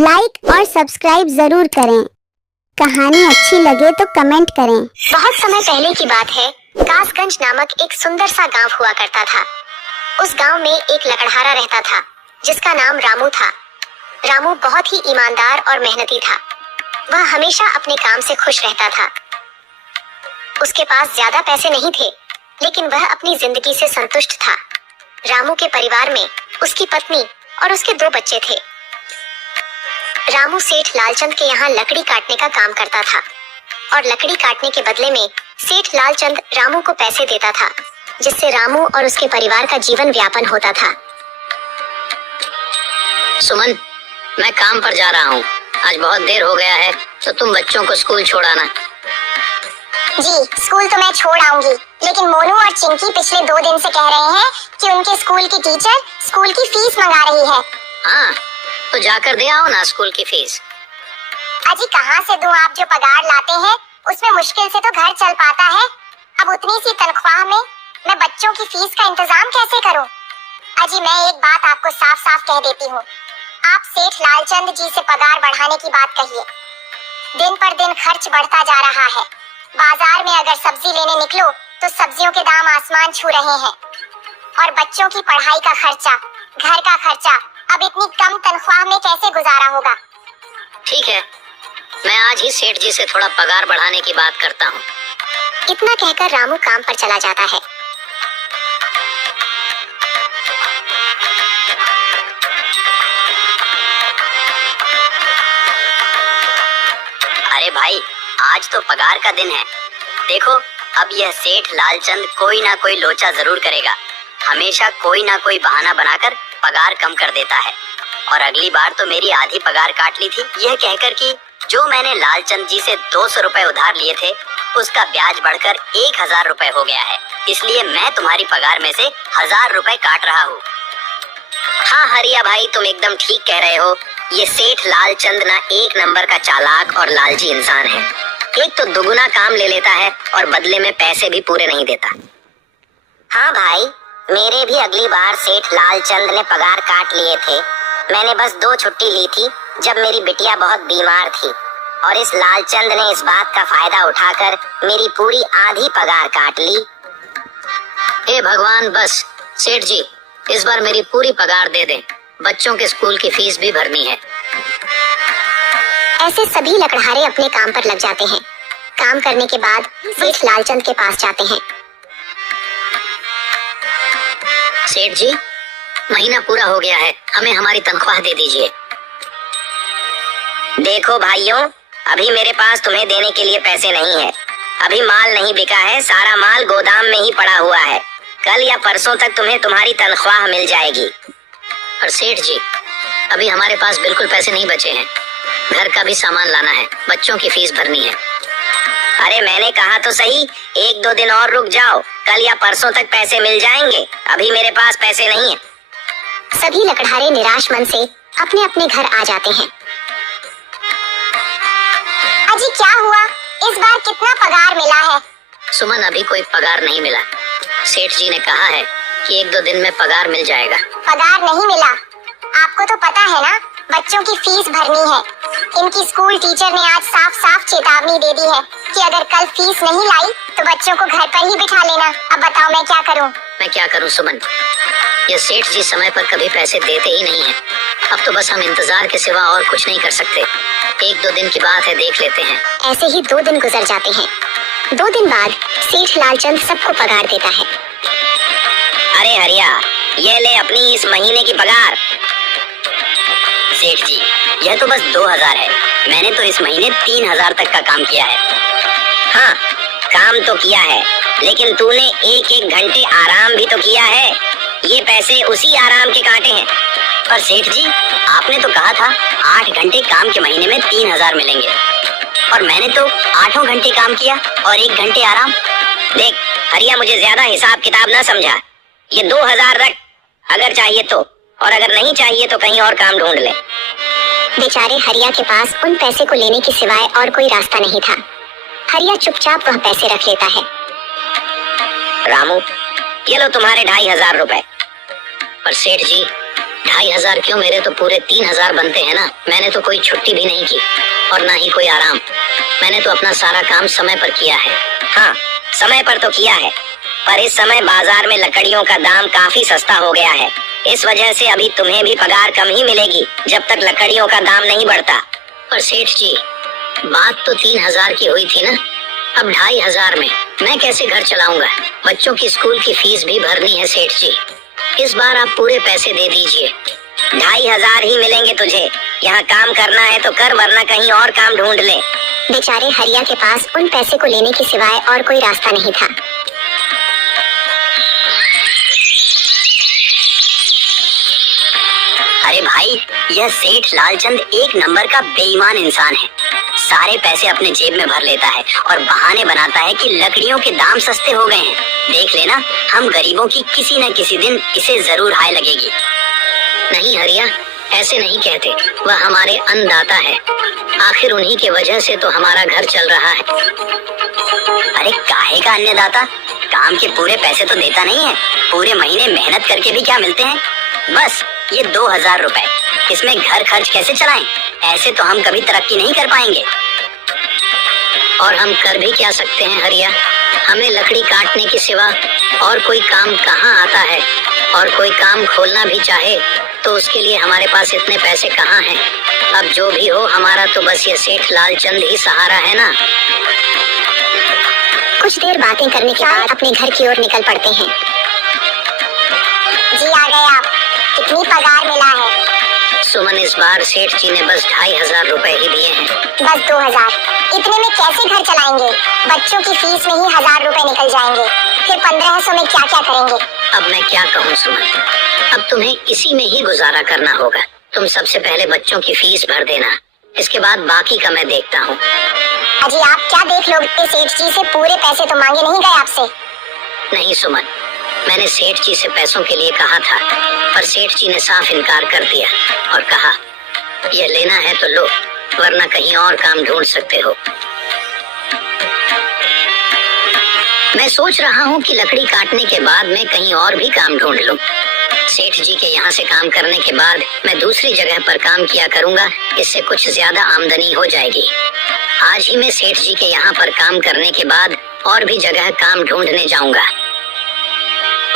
Like और subscribe जरूर करें। कहानी अच्छी लगे तो कमेंट करें। बहुत समय पहले की बात है। कासगंज नामक एक सुंदर सा गांव हुआ करता था। उस गांव में एक लकड़हारा रहता था जिसका नाम रामू था। रामू बहुत ही ईमानदार और मेहनती था। वह हमेशा अपने काम से खुश रहता था। उसके पास ज्यादा पैसे नहीं थे, लेकिन वह अपनी जिंदगी से संतुष्ट था। रामू के परिवार में उसकी पत्नी और उसके 2 बच्चे थे। रामू सेठ लालचंद के यहाँ लकड़ी काटने का काम करता था और लकड़ी काटने के बदले में सेठ लालचंद रामू को पैसे देता था, जिससे रामू और उसके परिवार का जीवन व्यापन होता था। सुमन, मैं काम पर जा रहा हूँ। आज बहुत देर हो गया है, तो तुम बच्चों को स्कूल छोड़ाना। जी, स्कूल तो मैं छोड़ आऊंगी, लेकिन मोनू और चिंकी पिछले 2 दिन से कह रहे हैं कि उनके स्कूल की टीचर स्कूल की फीस मंगा रही है। हाँ, तो जाकर दे आओ ना स्कूल की फीस। अजी कहाँ से दूं? आप जो पगार लाते हैं उसमें मुश्किल से तो घर चल पाता है। अब उतनी सी तनख्वाह में मैं बच्चों की फीस का इंतजाम कैसे करूं? अजी मैं एक बात आपको साफ साफ कह देती हूँ, आप सेठ लालचंद जी से पगार बढ़ाने की बात कहिए। दिन पर दिन खर्च बढ़ता जा रहा है। बाजार में अगर सब्जी लेने निकलो तो सब्जियों के दाम आसमान छू रहे हैं, और बच्चों की पढ़ाई का खर्चा, घर का खर्चा अब इतनी कम तनख्वाह में कैसे गुजारा होगा? ठीक है, मैं आज ही सेठ जी से थोड़ा पगार बढ़ाने की बात करता हूँ। इतना कहकर रामू काम पर चला जाता है। अरे भाई, आज तो पगार का दिन है। देखो, अब यह सेठ लालचंद कोई ना कोई लोचा जरूर करेगा। हमेशा कोई ना कोई बहाना बनाकर पगार कम कर देता है। और अगली बार तो मेरी आधी पगार काट ली थी, यह कहकर कि जो मैंने लालचंद जी से 200 रुपए उधार लिए थे, उसका ब्याज बढ़कर 1000 रुपए हो गया है। इसलिए मैं तुम्हारी पगार में से 1000 रुपए काट रहा हूँ। हाँ हरिया भाई, तुम एकदम ठीक कह रहे हो। ये सेठ लालचंद ना एक नंबर का चालाक और लालची इंसान है। एक तो दुगुना काम ले लेता है और बदले में पैसे भी पूरे नहीं देता। हाँ भाई, मेरे भी अगली बार सेठ लालचंद ने पगार काट लिए थे। मैंने बस 2 छुट्टी ली थी जब मेरी बिटिया बहुत बीमार थी, और इस लालचंद ने इस बात का फायदा उठाकर मेरी पूरी आधी पगार काट ली। हे भगवान, बस सेठ जी इस बार मेरी पूरी पगार दे दें। बच्चों के स्कूल की फीस भी भरनी है। ऐसे सभी लकड़हारे अपने काम पर लग जाते हैं। काम करने के बाद सेठ लालचंद के पास जाते हैं। सेठ जी, महीना पूरा हो गया है, हमें हमारी तनख्वाह दे दीजिए। देखो भाइयों, अभी मेरे पास तुम्हें देने के लिए पैसे नहीं है। अभी माल नहीं बिका है, सारा माल गोदाम में ही पड़ा हुआ है। कल या परसों तक तुम्हें तुम्हारी तनख्वाह मिल जाएगी। और सेठ जी, अभी हमारे पास बिल्कुल पैसे नहीं बचे हैं। घर का भी सामान लाना है, बच्चों की फीस भरनी है। अरे मैंने कहा तो सही, 1-2 दिन और रुक जाओ, कल या परसों तक पैसे मिल जाएंगे। अभी मेरे पास पैसे नहीं है। सभी लकड़हारे निराश मन से अपने अपने घर आ जाते हैं। अजी क्या हुआ? इस बार कितना पगार मिला है? सुमन, अभी कोई पगार नहीं मिला। सेठ जी ने कहा है कि 1-2 दिन में पगार मिल जाएगा। पगार नहीं मिला? आपको तो पता है ना, बच्चों की फीस भरनी है। इनकी स्कूल टीचर ने आज साफ साफ चेतावनी दे दी है कि अगर कल फीस नहीं लाई तो बच्चों को घर पर ही बिठा लेना। अब बताओ मैं क्या करूं? मैं क्या करूं सुमन, ये सेठ जी समय पर कभी पैसे देते ही नहीं है। अब तो बस हम इंतजार के सिवा और कुछ नहीं कर सकते। 1-2 दिन की बात है, देख लेते हैं। ऐसे ही 2 दिन गुजर जाते हैं। 2 दिन बाद सेठ लालचंद सबको पगार देता है। अरे हरिया, ये ले अपनी इस महीने की पगार। सेठ जी, यह तो बस 2000 है। मैंने तो इस महीने 3000 तक का काम किया है। हाँ, काम तो किया है, लेकिन तूने 1-1 घंटे आराम भी तो किया है। ये पैसे उसी आराम के काटे हैं। पर सेठ जी, आपने तो कहा था 8 घंटे काम के महीने में 3000 मिलेंगे, और मैंने तो 8 घंटे काम किया और 1 घंटे आराम। देख हरिया, मुझे ज्यादा हिसाब किताब ना समझा। ये 2000 रख, अगर चाहिए तो, और अगर नहीं चाहिए तो कहीं और काम ढूंढ ले। बेचारे हरिया के पास उन पैसे को लेने के सिवाय और कोई रास्ता नहीं था। हरिया चुपचाप वह पैसे रख लेता है। रामू, ये लो तुम्हारे 2500 रुपए। पर सेठ जी, 2,500 क्यों, मेरे तो पूरे 3,000 बनते हैं ना। मैंने तो कोई छुट्टी भी नहीं की और ना ही कोई आराम। मैंने तो अपना सारा काम समय पर किया है। हाँ, समय पर तो किया है, पर इस समय बाजार में लकड़ियों का दाम काफी सस्ता हो गया है। इस वजह से अभी तुम्हें भी पगार कम ही मिलेगी जब तक लकड़ियों का दाम नहीं बढ़ता। पर सेठ जी, बात तो 3,000 की हुई थी ना, अब 2,500 में मैं कैसे घर चलाऊंगा? बच्चों की स्कूल की फीस भी भरनी है सेठ जी। इस बार आप पूरे पैसे दे दीजिए। 2,500 ही मिलेंगे तुझे। यहाँ काम करना है तो कर, वरना कहीं और काम ढूंढ ले। बेचारे हरिया के पास उन पैसे को लेने के सिवाय और कोई रास्ता नहीं था। अरे भाई, यह सेठ लालचंद एक नंबर का बेईमान इंसान है। सारे पैसे अपने जेब में भर लेता है और बहाने बनाता है कि लकड़ियों के दाम सस्ते हो गए हैं। देख लेना, हम गरीबों की किसी न किसी दिन इसे जरूर हाय लगेगी। नहीं हरिया, ऐसे नहीं कहते। वह हमारे अन्नदाता है, आखिर उन्हीं के वजह से तो हमारा घर चल रहा है। अरे काहे का अन्नदाता? काम के पूरे पैसे तो देता नहीं है। पूरे महीने मेहनत करके भी क्या मिलते हैं? बस ये 2,000 रुपए। इसमें घर खर्च कैसे चलाएं? ऐसे तो हम कभी तरक्की नहीं कर पाएंगे। और हम कर भी क्या सकते हैं हरिया? हमें लकड़ी काटने के सिवा और कोई काम कहाँ आता है? और कोई काम खोलना भी चाहे तो उसके लिए हमारे पास इतने पैसे कहाँ हैं? अब जो भी हो, हमारा तो बस ये सेठ लालचंद ही सहारा है ना। कुछ देर बातें करने के बाद अपने घर की ओर निकल पड़ते हैं। जी आ गए आप। कितनी पगार मिला है? सुमन, इस बार सेठ जी ने बस 2,500 रुपए ही दिए हैं। बस 2,000? इतने में कैसे घर चलाएंगे? बच्चों की फीस में ही 1,000 रुपए निकल जाएंगे। फिर 1,500 में क्या क्या करेंगे? अब मैं क्या कहूँ सुमन, अब तुम्हें इसी में ही गुजारा करना होगा। तुम सबसे पहले बच्चों की फीस भर देना, इसके बाद बाकी का मैं देखता हूँ। अजी आप क्या देख लोगे? सेठ जी से पूरे पैसे तो मांगे नहीं गए आपसे? नहीं सुमन, मैंने सेठ जी से पैसों के लिए कहा था, पर सेठ जी ने साफ इनकार कर दिया और कहा, यह लेना है तो लो, वरना कहीं और काम ढूंढ सकते हो। मैं सोच रहा हूँ कि लकड़ी काटने के बाद मैं कहीं और भी काम ढूंढ लूं। सेठ जी के यहाँ से काम करने के बाद मैं दूसरी जगह पर काम किया करूँगा, इससे कुछ ज्यादा आमदनी हो जाएगी। आज ही मैं सेठ जी के यहाँ पर काम करने के बाद और भी जगह काम ढूंढने जाऊंगा।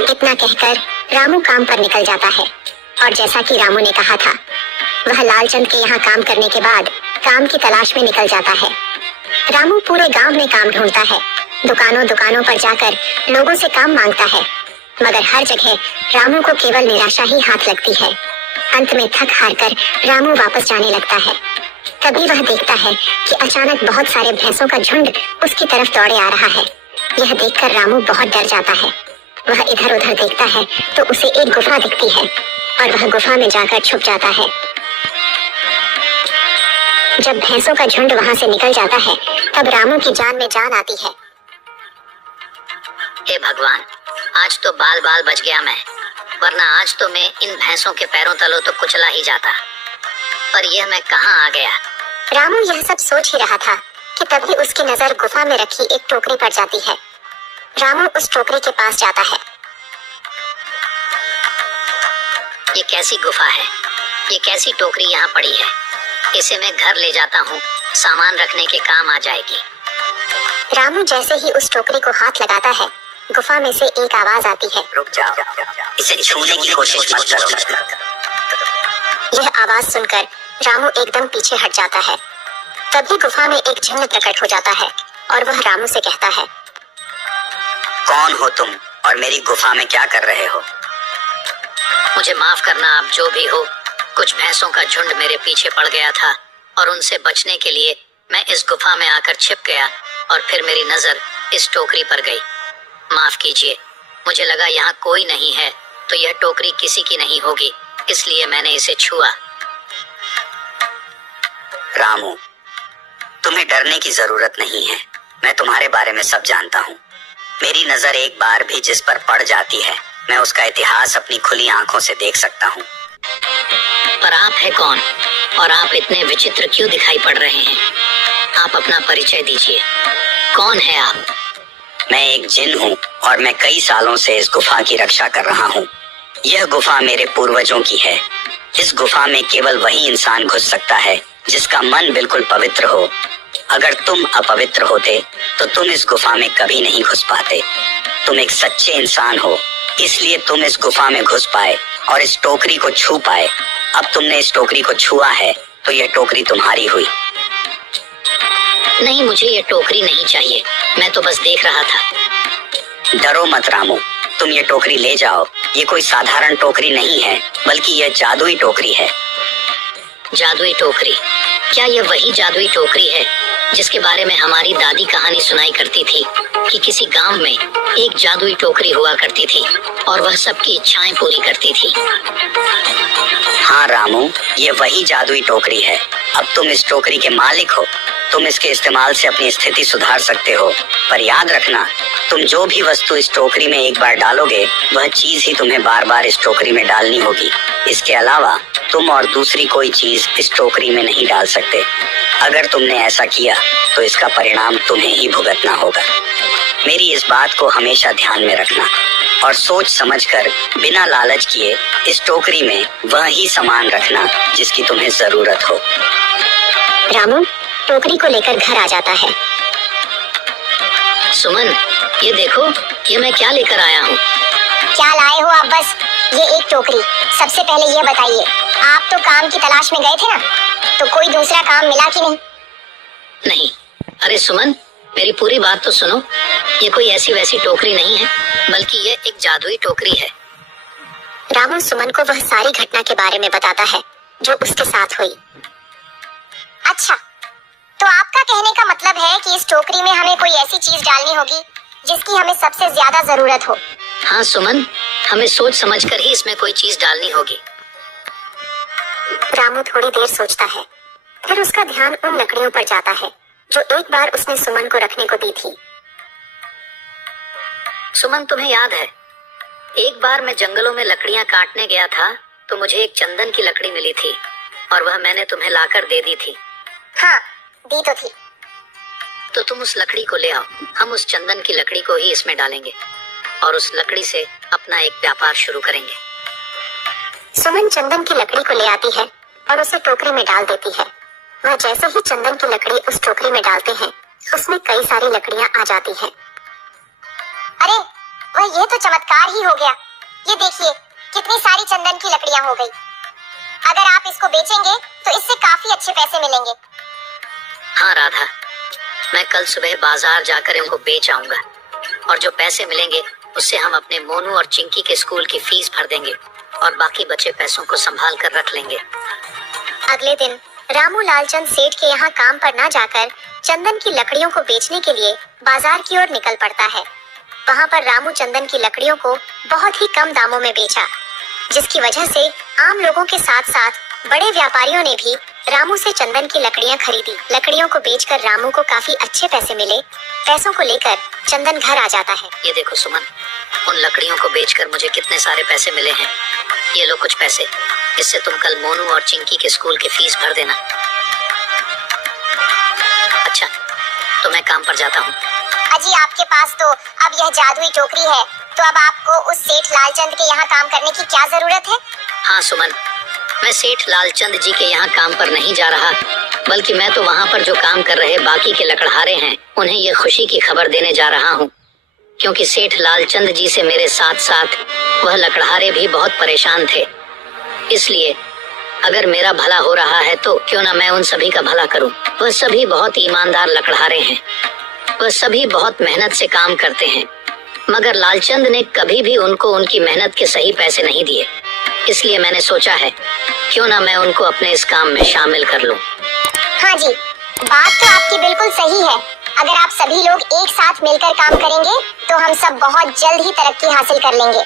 इतना कहकर रामू काम पर निकल जाता है और जैसा कि रामू ने कहा था, वह लालचंद के यहाँ काम करने के बाद काम की तलाश में निकल जाता है। रामू पूरे गांव में काम ढूंढता है, दुकानों दुकानों पर जाकर लोगों से काम मांगता है, मगर हर जगह रामू को केवल निराशा ही हाथ लगती है। अंत में थक हार कर रामू वापस जाने लगता है। तभी वह देखता है कि अचानक बहुत सारे भैंसों का झुंड उसकी तरफ दौड़े आ रहा है। यह देखकर रामू बहुत डर जाता है। वह इधर उधर देखता है तो उसे एक गुफा दिखती है और वह गुफा में जाकर छुप जाता है। जब भैंसों का झुंड वहां से निकल जाता है, तब रामू की जान में जान आती है। हे भगवान, आज तो बाल बाल बच गया मैं, वरना आज तो मैं इन भैंसों के पैरों तलों तो कुचला ही जाता। पर यह मैं कहाँ आ गया? रामू यह सब सोच ही रहा था कि तभी उसकी नजर गुफा में रखी एक टोकरी पर जाती है। रामू उस टोकरी के पास जाता है। ये कैसी गुफा है? ये कैसी टोकरी यहाँ पड़ी है? इसे मैं घर ले जाता हूँ, सामान रखने के काम आ जाएगी। रामू जैसे ही उस टोकरी को हाथ लगाता है, गुफा में से एक आवाज आती है, रुक जाओ, इसे छूने की कोशिश मत करो। यह आवाज सुनकर रामू एकदम पीछे हट जाता है। तभी गुफा में एक जिन्न प्रकट हो जाता है और वह रामू से कहता है, कौन हो तुम और मेरी गुफा में क्या कर रहे हो? मुझे माफ करना, आप जो भी हो। कुछ भैंसों का झुंड मेरे पीछे पड़ गया था और उनसे बचने के लिए मैं इस गुफा में आकर छिप गया और फिर मेरी नजर इस टोकरी पर गई। माफ कीजिए, मुझे लगा यहाँ कोई नहीं है तो यह टोकरी किसी की नहीं होगी, इसलिए मैंने इसे छुआ। रामू, तुम्हें डरने की जरूरत नहीं है। मैं तुम्हारे बारे में सब जानता हूँ। मेरी नजर एक बार भी जिस पर पड़ जाती है, मैं उसका इतिहास अपनी खुली आंखों से देख सकता हूँ। पर आप है कौन और आप इतने विचित्र क्यों दिखाई पड़ रहे हैं? आप अपना परिचय दीजिए। कौन है आप? मैं एक जिन हूँ और मैं कई सालों से इस गुफा की रक्षा कर रहा हूँ। यह गुफा मेरे पूर्वजों की है इस गुफा में केवल वही इंसान घुस सकता है जिसका मन बिल्कुल पवित्र हो। अगर तुम अपवित्र होते तो तुम इस गुफा में कभी नहीं घुस पाते। तुम एक सच्चे इंसान हो, इसलिए तुम इस गुफा में घुस पाए और इस टोकरी को छू पाए। अब तुमने इस टोकरी को छुआ है तो यह टोकरी तुम्हारी हुई। नहीं, मुझे ये टोकरी नहीं चाहिए, मैं तो बस देख रहा था। डरो मत रामू, तुम ये टोकरी ले जाओ। ये कोई साधारण टोकरी नहीं है, बल्कि यह जादुई टोकरी है। जादुई टोकरी? क्या ये वही जादुई टोकरी है जिसके बारे में हमारी दादी कहानी सुनाई करती थी कि किसी गांव में एक जादुई टोकरी हुआ करती थी और वह सबकी इच्छाएं पूरी करती थी? हाँ रामू, ये वही जादुई टोकरी है। अब तुम इस टोकरी के मालिक हो। तुम इसके इस्तेमाल से अपनी स्थिति सुधार सकते हो, पर याद रखना, तुम जो भी वस्तु इस टोकरी में एक बार डालोगे वह चीज ही तुम्हें बार बार इस टोकरी में डालनी होगी। इसके अलावा तुम और दूसरी कोई चीज इस टोकरी में नहीं डाल सकते। अगर तुमने ऐसा किया तो इसका परिणाम तुम्हें ही भुगतना होगा। मेरी इस बात को हमेशा ध्यान में रखना और सोच समझकर बिना लालच किए इस टोकरी में वह ही सामान रखना जिसकी तुम्हें जरूरत हो। रामू टोकरी को लेकर घर आ जाता है। सुमन, ये देखो, ये मैं क्या लेकर आया हूँ। क्या लाए हो आप? बस ये एक टोकरी। सबसे पहले ये बताइए, आप तो काम की तलाश में गए थे ना, तो कोई दूसरा काम मिला कि नहीं? नहीं, अरे सुमन, मेरी पूरी बात तो सुनो। ये कोई ऐसी वैसी टोकरी नहीं है, बल्कि ये एक जादुई टोकरी है। रामू सुमन को वह सारी घटना के बारे में बताता है जो उसके साथ हुई। अच्छा, तो आपका कहने का मतलब है कि इस टोकरी में हमें कोई ऐसी चीज डालनी होगी जिसकी हमें सबसे ज्यादा जरूरत हो। हाँ सुमन, हमें सोच समझकर ही इसमें कोई चीज डालनी होगी। रामू थोड़ी देर सोचता है, फिर उसका ध्यान उन लकड़ियों पर जाता है जो एक बार उसने सुमन को रखने को दी थी। सुमन, तुम्हें याद है, एक बार मैं जंगलों में लकड़ियां काटने गया था तो मुझे एक चंदन की लकड़ी मिली थी और वह मैंने तुम्हें लाकर दे दी थी। हाँ, दी तो थी। तो तुम उस लकड़ी को ले आओ। हम उस चंदन की लकड़ी को ही इसमें डालेंगे और उस लकड़ी से अपना एक व्यापार शुरू करेंगे। सुमन चंदन की लकड़ी को ले आती है और उसे टोकरी में डाल देती है। वह जैसे ही चंदन की लकड़ी उस टोकरी में डालते हैं, उसमें कई सारी लकड़ियां आ जाती हैं। अरे वह ये तो चमत्कार ही हो गया। ये देखिए कितनी सारी चंदन की लकड़ियां हो गई। अगर आप इसको बेचेंगे तो इससे काफी अच्छे पैसे मिलेंगे। हाँ राधा, मैं कल सुबह बाजार जाकर इनको बेच आऊंगा और जो पैसे मिलेंगे उससे हम अपने मोनू और चिंकी के स्कूल की फीस भर देंगे और बाकी बचे पैसों को संभाल कर रख लेंगे। अगले दिन रामू लालचंद सेठ के यहाँ काम पर ना जाकर चंदन की लकड़ियों को बेचने के लिए बाजार की ओर निकल पड़ता है। वहाँ पर रामू चंदन की लकड़ियों को बहुत ही कम दामों में बेचा, जिसकी वजह से आम लोगों के साथ साथ बड़े व्यापारियों ने भी रामू से चंदन की लकड़ियां खरीदी। लकड़ियों को बेचकर रामू को काफी अच्छे पैसे मिले। पैसों को लेकर चंदन घर आ जाता है। ये देखो सुमन, उन लकड़ियों को बेचकर मुझे कितने सारे पैसे मिले हैं। ये लो कुछ पैसे, इससे तुम कल मोनू और चिंकी के स्कूल की फीस भर देना। अच्छा, तो मैं काम पर जाता हूँ। अजी आपके पास तो अब यह जादुई टोकरी है, तो अब आपको उस सेठ लालचंद के यहाँ काम करने की क्या जरूरत है? हाँ सुमन, मैं सेठ लालचंद जी के यहाँ काम पर नहीं जा रहा, बल्कि मैं तो वहाँ पर जो काम कर रहे बाकी के लकड़हारे हैं उन्हें ये खुशी की खबर देने जा रहा हूँ, क्योंकि सेठ लालचंद जी से मेरे साथ साथ वह लकड़हारे भी बहुत परेशान थे। इसलिए अगर मेरा भला हो रहा है तो क्यों ना मैं उन सभी का भला करूं। वह सभी बहुत ईमानदार लकड़हारे हैं, वह सभी बहुत मेहनत से काम करते हैं, मगर लालचंद ने कभी भी उनको उनकी मेहनत के सही पैसे नहीं दिए। इसलिए मैंने सोचा है क्यों ना मैं उनको अपने इस काम में शामिल कर लूं। हाँ जी, बात तो आपकी बिल्कुल सही है। अगर आप सभी लोग एक साथ मिलकर काम करेंगे तो हम सब बहुत जल्द ही तरक्की हासिल कर लेंगे।